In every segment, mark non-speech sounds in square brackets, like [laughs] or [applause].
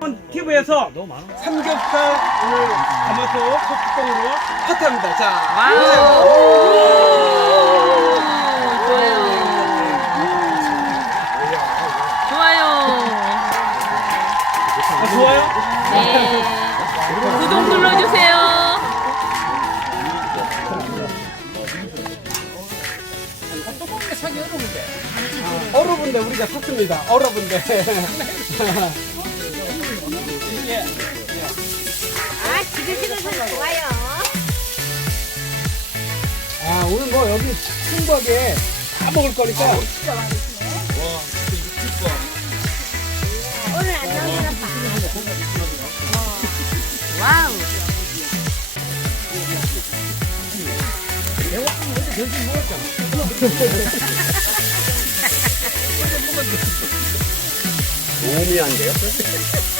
TV에서 삼겹살 을 담아서 소뚜껑으로 트합니다 자, 와우. 좋아요. 좋아요. 좋아요. 아, 좋아요. 네. 구독 눌러주세요. 얼어분데 아, 우리가 샀습니다. 얼어분데. [laughs] Yeah, yeah. 아, 지글지글 좋아요. 아, 오늘 뭐 여기 풍부하게 다 먹을 거니까. 아, 진짜 맛있네. 와, 진짜 예쁘다. 오늘 안 나오나 봐. 와우. 내가 먹었지, 먹었잖아. 도움이 안 돼요?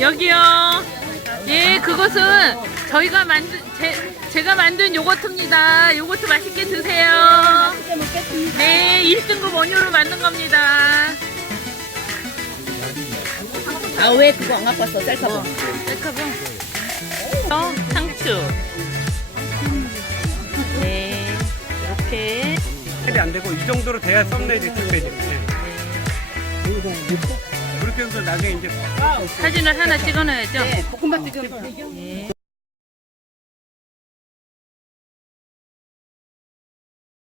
여기요. 예, 그것은 저희가 만든 제, 제가 만든 요거트입니다. 요거트 맛있게 드세요. 네, 맛있게 네, 1등급 원유로 만든 겁니다. 아, 왜 그거 안 갖고 왔어? 셀카봉. 셀카봉. 어, 어, 상추. [laughs] 네, 이렇게. 캡이 안 되고 이 정도로 돼야 썸네일이 특별해. [laughs] 사진을 하나 그렇죠. 찍어놔야죠. 네, 볶음밥 어, 찍어놔야죠. 찍어. 네.